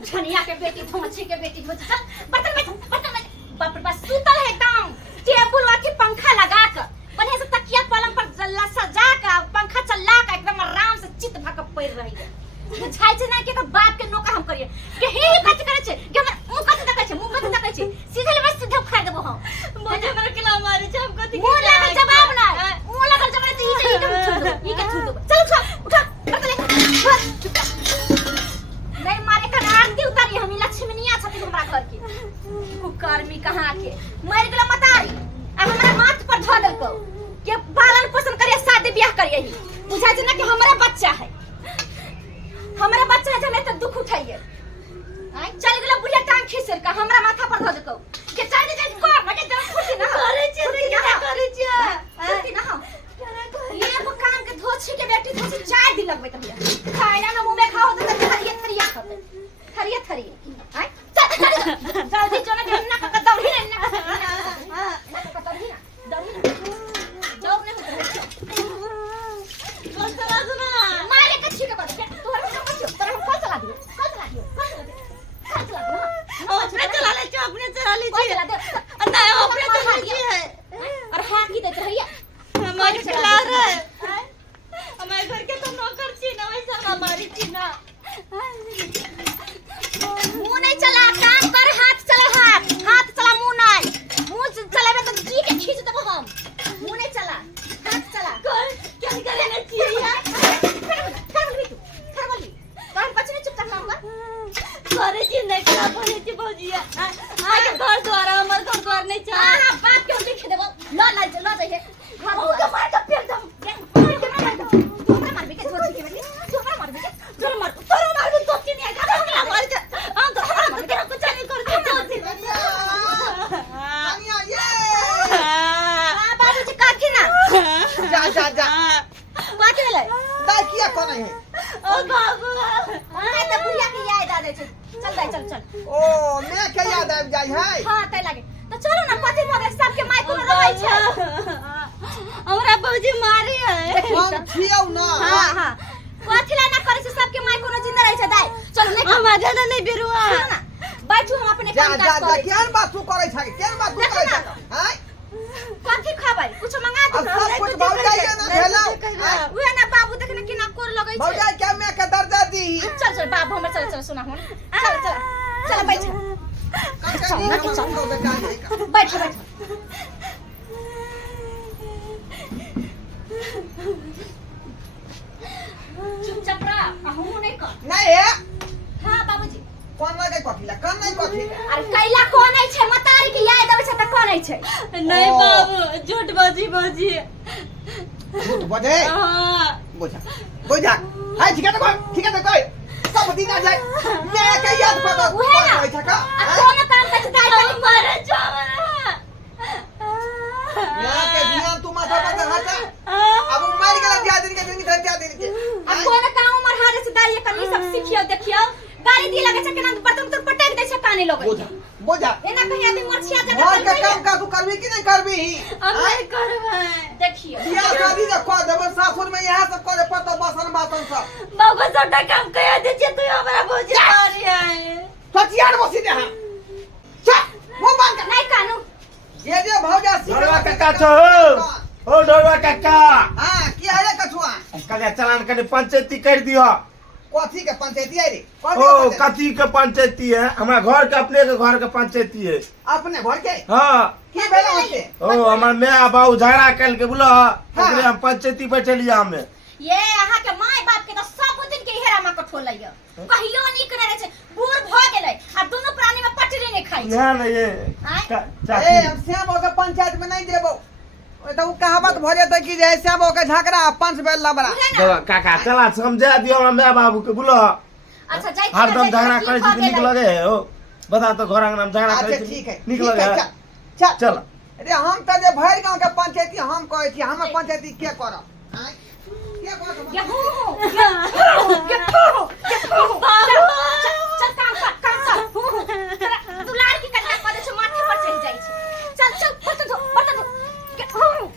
झनिया के बेटी धोछी के बेटी बर्तन में बाप रे बस सुतल है एकदम टेबुल वाकी पंखा लगा कर बढ़िया से तकिया पलंग पर जल्ला सजा कर पंखा चला कर एकदम आराम से चित भक पड़ रही है बुझाई छै ना के तो बाप के नौकर हम करिए के हे कच करे छै के हम मुंह कच देखे छै मुंह कच देखे छै सीधे ले बस सीधे खा देबो हम मुझे हमरा केला मारे छै हम कथि मुंह लगा जवाब ना मुंह लगा जवाब तो ई के छोड़ दो चल उठा बर्तन नहीं मारे का आरती उतारी हम लक्ष्मीनिया छथि हमरा घर के कुकर्मी कहां के मर गेल मतारी आ हमरा हाथ पर धो देलको के पालन पोषण करिए शादी ब्याह करिए बुझा छै ना कि हमरा बच्चा है हमरा बच्चा है हमें तो दुख उठाइए आई चल गेल बुढ़िया टांग खींच का हमरा माथा पर धो देलको के चल दे को मटे जरा फुटी ना करे छै फुटी ना हम ये वो काम के धोछी के बेटी धोछी 4 दिन लगबे तबिया खाना ना मुंह में खाओ तो थरिया खाते थरिया आई जल्दी जो ना ना का दौड़ी ना का दौड़ी ना जॉब नहीं होता कौन चला सुना मारे कच्ची के बाद तू हर सब कुछ पर हम कौन चला दियो अपने चला ले चला दे ना अपने चला है और हां की देत रहिया हमारे चला रहा है हमारे घर के तो नौकर छी ना वैसा हमारी छी ना मुंह नहीं चला काम कर हाथ चला मुंह नहीं मुंह चलावे तो जी के खींच देबो हम मुंह नहीं चला हाथ चला कर क्या करना चाहिए यार कर बोली काम बचने चुपचाप काम कर करे छी नहीं करा बने छी भौजिया आगे घर द्वारा हमर घर द्वार नहीं चाह हां बाप के लिख देबो लो जाइए घर का मार का पेड़ दम तोरा मार के छोड़ के बेटी तोरा मार भी तो नहीं आएगा हमरा मार के हम तो हमरा तेरा कुछ नहीं कर दे कनिया ये हां बाबूजी काकी ना जा बात ले दाई किया कोन है ओ बाबू मैं तो बुढ़िया की याद आ दे चल ओ मैं के याद आ जाई है हां तै लागे तो चलो ना कथि भ गेल सबके माय कोनो रहै छै हमरा बाबूजी मारे है हम छियौ ना हां कथि ला ना करे छै सबके माय कोनो जिंदा रहै छै दाई चलो नहीं हम आजा नहीं बिरुआ ना बैठू हम अपने जा काम जा काज जा करै केहन बात तू करै छै केहन बात तू करै छै हैं कथि खाबै कुछ मंगा अब दे सब कुछ भौ जाइए ना भेलौ उहे ना बाबू देखने किना कोर लगै भौ छै जाय के मैं के दर्जा दी चल बाबू हमर चल सुना हुन चल बैठ चुपचाप रह हम नहीं कर नहीं है हां बाबूजी कोन लगे कथिला कन नहीं कथिला अरे कैला कोन है छै मतारी के याद आबै छै त कोन है छै नहीं बाबू झूठ बाजी झूठ बजे हां बुझा हाय ठीक है तो कोई सब दिन आ जाए मैं के याद पकड़ उहे ना कोई छका कोनो काम कर दाई वाली मारे छोरा मैं के ध्यान तू माथा पर हटा अब मर गेला जा दिन के अब कोनो काम हमर हारे से दाई कनी सब सीखियो देखियो गाड़ी दी लगे छै केना बर्तन तो पटक दै छै काने लोग बुझा एना कहीं आदमी मरछिया जगह घर का काम का तू करबी कि नहीं करबी अब नहीं करबै देखियो बियाह शादी रे को देब सासुर में यहां सब करे पतो बासन सब बाबू छोटा काम कह दे छै तू हमरा भौजी मारी है सचियार बसी दे हां चल वो बंद कर नहीं कानू जे भौजा ढोलवा काका छो ओ ढोलवा काका हां की है रे कछुआ कने चलान कने पंचायती कर दियो कथी के पंचायती है रे ओ कथी के पंचायती है हमरा घर के अपने के घर के पंचायती है अपने घर के हां की भेला होते ओ हमर माय बाबू झगड़ा कल के बोलो ओकरे हम पंचायती बैठलिया हमें ये अहाँ के माय बाप के तो सब दिन के हेरा में कठोलैया कहियो नी करे रहे छै बूढ़ भ गेलै आ दोनों प्राणी में पटरी नहीं खाई यहां नहीं ये ए चाची हम श्याम के पंचायत में नहीं देबो ओ तो कहावत भ जेतै कि जे श्याम के झगड़ा पंच बेल लबड़ा देखो काका चला समझा दियो हमरा माय बाबू के बोलो अच्छा जाई हरदम झगड़ा करे छी निक लगे हो बता तो घर अंगना में झगड़ा करे अच्छा छी ठीक है निक लगे चल चल अरे हम त जे भैर गांव के पंचायती हम कहै छी हम पंचायती के करब के करब ये हो चल काम कर दुलार की कन्या कर दे छै माथे पर चढ़ जाई छै चल बर्तन धो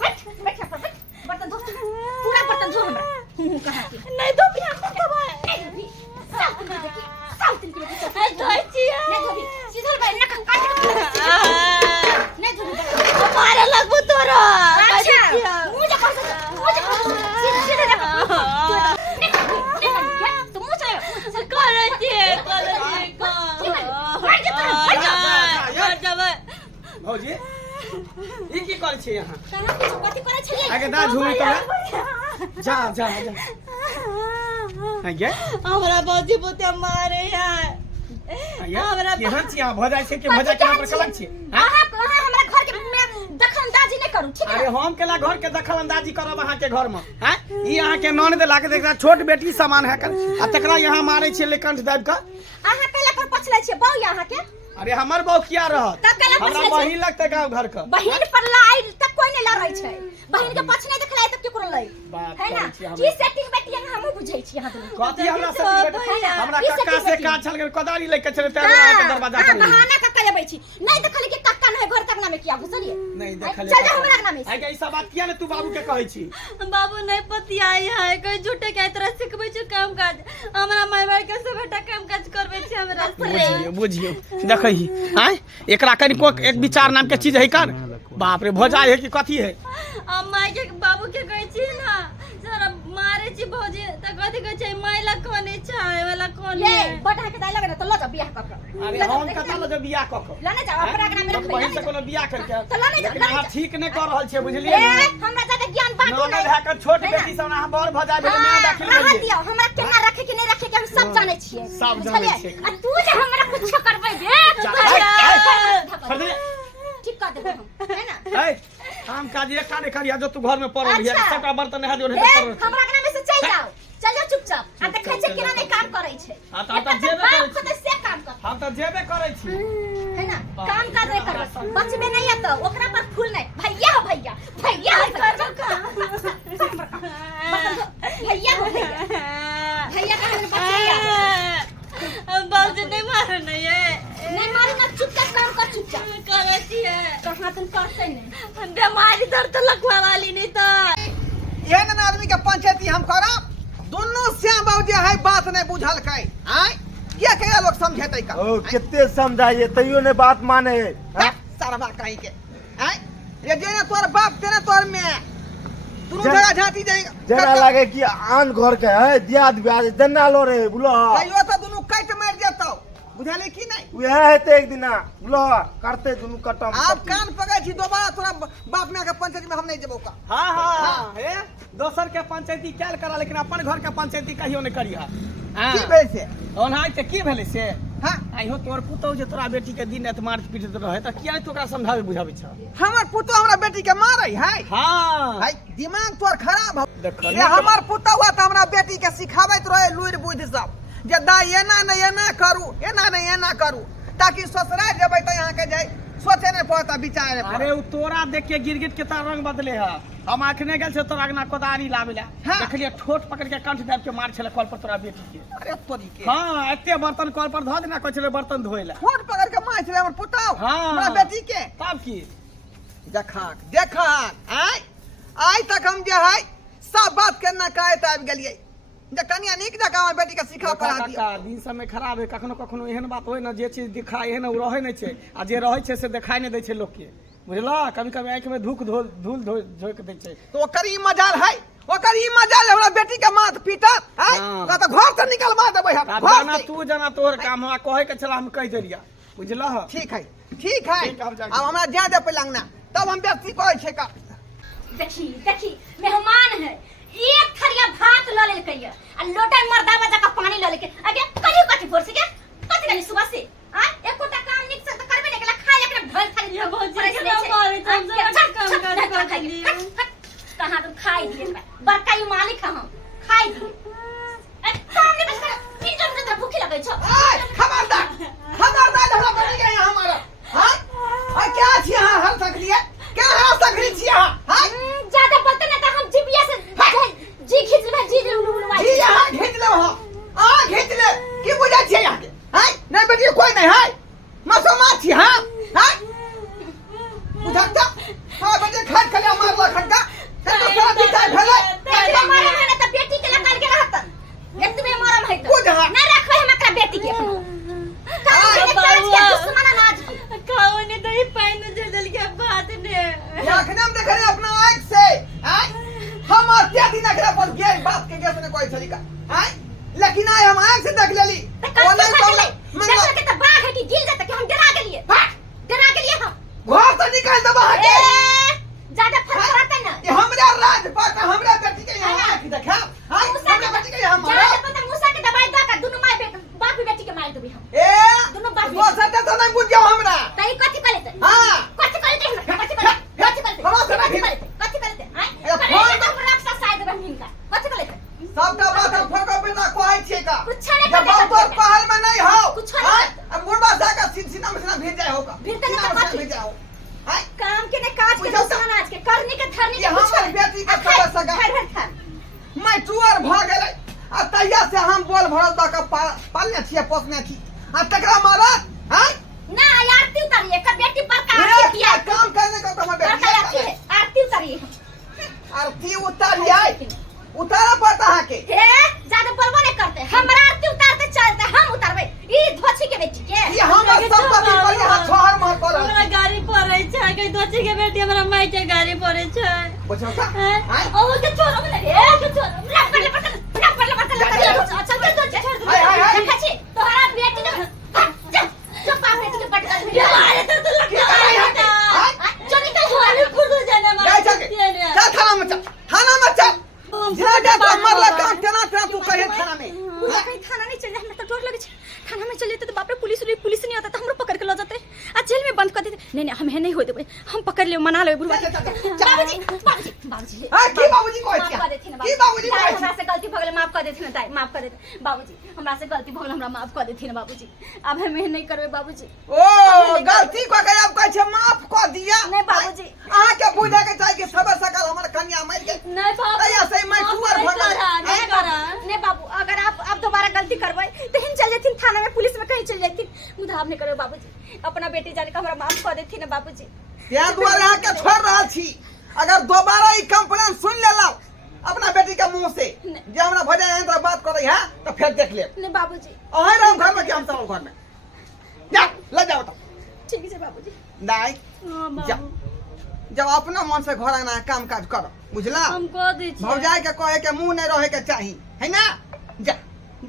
बैठ बर्तन धो पूरा बर्तन धो हमरा कहां के नहीं तो भी हम करबै सब दिन की धोई छियै नहीं धोबी सीधल भाई ना काट नहीं धोबी मारे लगबू तोरा अच्छा मुझे कौन सा सीधे सीधे देखो तुम मुझे करे छियै कर जब भौजी ई की करै छी यहाँ कहां कुछ कथि करे छलिए आगे दा झूमी तो जा जा जा आगे हमरा बाजी पोते मारे यार हमरा केहन छी यहाँ भजाय छै कि भजाय के पर कलक छी अहाँ हमरा घर के मैं दखलंदाजी नहीं करू ठीक है अरे हम केला घर के दखलंदाजी करब अहाँ के घर में हैं ई अहाँ के ननद लाके देखा छोट बेटी समान है कर आ तकरा यहाँ मारे छी लेकंठ दाब का अहाँ पहले पर पछले छे बहु यहाँ के अरे हमर बहु किया रहत तब केला हमरा पछले बहिन लगते गांव घर का बहिन पर लाई तक कोई नहीं लड़ाई छै बहिन के पछ नहीं देखलाई तक केकरो लाई बात है ना करै छी हम। की सेटिंग बेटी हम बुझै छी यहाँ दुनू कथी हमरा से हमरा ई कक्का सेटिंग से बेटी। काज छल के कोदारी लेके चले तेरे के दरवाजा हाँ, पर बहाना कक्का लेबै छी नहीं देखली कि कक्का नहीं घर तक ना में किया घुसलिए नहीं देखले चल जा हमरा अंगना में आगे ई सब बात किया ने तू बाबू के कहै छी बाबू नहीं पतियाई है कोई झूठे के तरह सिखबै छ काम काज हमरा माय बाप के सब बेटा काम काज करबै छी हमरा से बुझियो देखही हैं एकरा कनिको एक विचार नाम के चीज है कर बाप रे भोजाई है कि कथी है माय के बाबू के कहै छी ना जरा मारे छी भौजी त कथि कहै छै महिला कोने छै वाला कोन ये है बटा के दाई लगे ना तो ल जा बियाह क के अरे हम कता लगे बियाह क के लाने जा अपना अंगना में रखबै बहिन से कोनो बियाह करके तो लाने जा लेकिन अहाँ ठीक नहीं कर रहल छियै बुझलिए ए हमरा ज्यादा ज्ञान बांटू ननद नहीं है कर छोट बेटी सब अहाँ बड़ भोजाई भेल मैं दाखिल रह करिए दियो हमरा केना रखे कि नहीं रखे के हम सब जाने छियै सब जानै बुझलियै? छियै। आ तू जे हमरा कुछ करबै बे ठीक कर देबो हम है ना है काम काज एक नहीं करिया जो तू घर में पड़ल है अच्छा। सबटा बर्तन है जो ए नहीं कर हमरा अंगना में से चल जाओ चुपचाप आ देखै छै केना नहीं काम करै छै हाँ, तो हम तो जेबे करै छी। खुद से काम कर हम तो जेबे करै छी है ना काम काज नहीं करबै बचबे नहीं है तो ओकरा पर फूल नहीं भैया हो भैया भैया हो भैया हो भैया भैया का हमने बचैया बाबू नहीं मारे नहीं है नहीं मारू ना चुपचाप काम कर चुपचाप करे छियै कहां तुम करते नहीं बीमारी दर्द लगवा वाली नहीं तो एहन आदमी के पंचायती हम करब दोनों श्याम बाबू जे है बात नहीं बुझल कै आय क्या कहिया लोग समझेतै का ओ कितने समझाइए तैयो ने बात माने हैं? सरवा कहीं के आय ये जेने तोर बाप तेने तोर में दुनु जगह झाती जाएगा जना लागे कि आन घर के है दियाद ब्याज दन्ना लो रे बुलो कहियो तो दुनु काट मार देतौ बुझाले की नहीं वह हेते एक दिन बुलो करते दुनु कटम आप कान पकड़ छी दोबारा तोरा बाप में के पंचायती में हम नहीं जेबौ का हां हां हे दोसर के पंचायती कैल करा लेकिन अपन घर के पंचायती कहियो नहीं करिया हां की भेल से ओना के की भेले से हां आइहो तोर पुतौ जे तोरा बेटी के दिन एत मार पीट रहे त किया तोरा समझावे बुझावे छ हमर पुतौ हमरा बेटी के मारै है हां हाय दिमाग तोर खराब हो ये हमर पुतौ त हमरा बेटी के सिखावैत रहे लुइर बुद्धि सब जे दाई एना नहीं एना करू ताकि ससुराल जेबै त यहाँ के जाय सोचे नहीं पड़ता विचारे अरे उ तोरा देख के गिरगिट के तार रंग बदले है हम आखने गेल से तोरा अगना कोदारी लावेला देखलिए ठोट पकड़ के कंठ दाब के मार छले कल पर तोरा बेटी के अरे तोरी के हां एते बर्तन कल पर ध देना कहै छले बर्तन धोइला ठोट पकड़ के मार छले हमर पुतौ हमरा बेटी के तब की देखा आय तक हम जे है सब बात करना कहत आबि गेलिए जे कनिया नीक जका हमर बेटी के सिखा पढ़ा दिया दिन समय खराब है कखनो एहन बात होय ना जे चीज दिखाई है ना उ रहे नहीं छे आ जे रहे छे से दिखाई नहीं दै छे लोग के बुझला कभी आंख में धूल झोंक दै छे तो ओकर ई मजाल है हमरा बेटी के माथ पीटत है ना तो घर से निकल मार देबै हम घर ना तू जना तोहर काम हमरा कहे के छला हम कह देलिया बुझला ठीक है अब हमरा जा दे पलंगना तब हम बेटी कहै छे का देखी मेहमान है एक थरिया भात ल ले कहिया आ लोटा मर्दा बजा का पानी ल लेके आगे कहियो कथि फोर से के कथि करी सुबह से आ एकोटा काम निक से त करबे नहीं केला खाए एकरा भर थाली ये बहुत ज्यादा मारे तुम सब काम कर दिए कहां तुम खाई दिए बड़का ही मालिक हम खाई दिए ए सामने बस तीन जन से भूख लगे छ खबरदार हमरा बन गए हमारा हां क्या छी हां हम सकलिए क्या हां सकली छी हां ज्यादा बोलते ना तो हम जीबिया से जी खींच ले जी लुलुवाई जी यहां खींच ले हो खींच ले की बुझा छी यहां के हां नहीं बेटी कोई नहीं है मसमा छी हां बुझाता हां बेटी खाट खले मार ला खड्डा तो सारा बिचार भेले एकरा मारे में त बेटी के लकल के रहत एक तुम्हें मरम है तो बुझा ना रखबे हम एकरा बेटी के कोई तरीका हैं लेकिन आए हम आंख से देख लेली त कल देख के त बाघ है कि गिर जाता कि हम डरा गेलिए डरा गेलिए हम घर से निकाल दबा ए हटे ज्यादा फर्क पड़ता ना ये हमरा राज पाट हमरा बेटी के यहाँ आंख देखा हां मूसा हमरा बेटी के यहाँ ज्यादा मारो पता मूसा के दवाई दा का दोनों माय बाप बेटी के मार देबी हम ए दोनों बाप वो सत्य तो नहीं बुझ जाओ हमरा तई कथि करे त हां कथि करे ते कथि करे कथि करे हैं करे तो रक्षा शायद बहन का कथि करे सबटा बात हम फोको बिना कहै छिए का कुछ नहीं जब पता बात पहल में नहीं हो कुछ नहीं अब मुर्दा जाकर सीना में भेज जाए होगा फिर तने तो भेज जाओ हां काम के ने काज के दूसरा आज के करने के धरने ये के कुछ हमारी बेटी का खबर सगा मैं टूअर भ गेलै आ तैया से हम बोल भरल द के पालने छिए पोसने छी आ तकरा मारत हैं ना आरती उतारिए कर बेटी पर का आरती किया काम करने का तो हम बेटी आरती उतारिए आरती उतारिए उतारा पड़ता है के हे ज्यादा बोलबो नहीं करते हमरा आरती उतारते चलते हम उतारबे ई धोछी के बेटी के ये हमर संपत्ति पर यहाँ छोहर मार कर हमरा गाड़ी पड़े छै कहीं दोची के बेटी हमरा माई के गाड़ी पड़े छै पूछो का हैं? ओ के छोरो में रे के छोरो लप चल छोड़ हाय, हाय, हाय। देखा छी तोहरा बेटी ने जो पाप बेटी के पटकल भी अरे तो लगता है जो निकल हुआ अरे खुद जाने जा चल थाना में चल जिना जा तो मरला काम तेना तेना तू कहे थाना में पूरा कहीं थाना नहीं चल हमरा तो डर लगे छै थाना में चल जेते तो बाप रे पुलिस नहीं आता तो हमरो पकड़ के ले जाते आ जेल में बंद कर देते नहीं हम है नहीं हो देबे हम पकड़ ले मना लेबे बुढ़वा बाबूजी हां की बाबूजी कहै छी की बाबूजी कहै छी हमरा से गलती भ गेलै माफ कर देथिन दाई माफ कर देथिन बाबूजी हमरा से गलती भ गेलै हमरा माफ कर देथिन बाबूजी अब हम नहीं करबे बाबूजी ओ गलती को के अब कहै छै माफ क दिया नहीं बाबूजी अहाँ के बुझे के चाहि कि सब सकल हमर कन्या मार के नहीं बाबू तैया से मैं टूअर भ गेलै नहीं करा नहीं बाबू अगर आप दोबारा गलती करबै तो हिन चल जेथिन थाना में पुलिस में कहीं चल जेथिन मुधाब नहीं करबे बाबूजी अपना बेटी जाने का हमरा माफ कर देथिन बाबूजी त्या दुआरे अहाँ के छोड़ रहल छी अगर दोबारा ई कंप्लेन सुन लेलौ अपना बेटी के मुंह से जे हमरा भजे यंत्र बात करे है तो फिर देख ले नहीं बाबूजी अहे राम घर में कि हम सब घर में जा ले जाओ तो ठीक है बाबूजी नहीं हां जा बाबू जब अपना मन से घर आना काम काज करो बुझला हम कह दै छी भौजाई के कहे के मुंह नहीं रहे के चाहिए है ना जा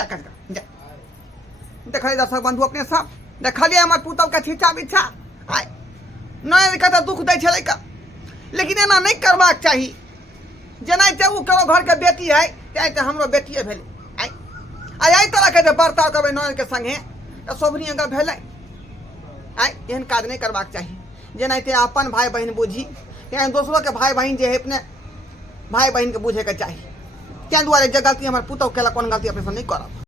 जा काज कर जा देखलिए दर्शक बंधु अपने सब देखलिए हमर पुतौ के छिचा बिछा आय नहीं कत दुख दै छलै का लेकिन एना नहीं करबाक चाही जेनाइते उ करो घर के बेटी है तेनाइते हमरो बेटिए भेलै आय आई तरह के जे बर्ताव करबै नौन के संगे त सोभनी अंगा भेलै आय एहन काज नहीं करबाक चाही जेनाइते अपन भाई बहन बुझी या दोसरो के भाई बहन जे है अपने भाई बहन के बुझे के चाही तें दुआरे जे गलती हमर पुतौ केला कोन गलती अपने से नहीं करब।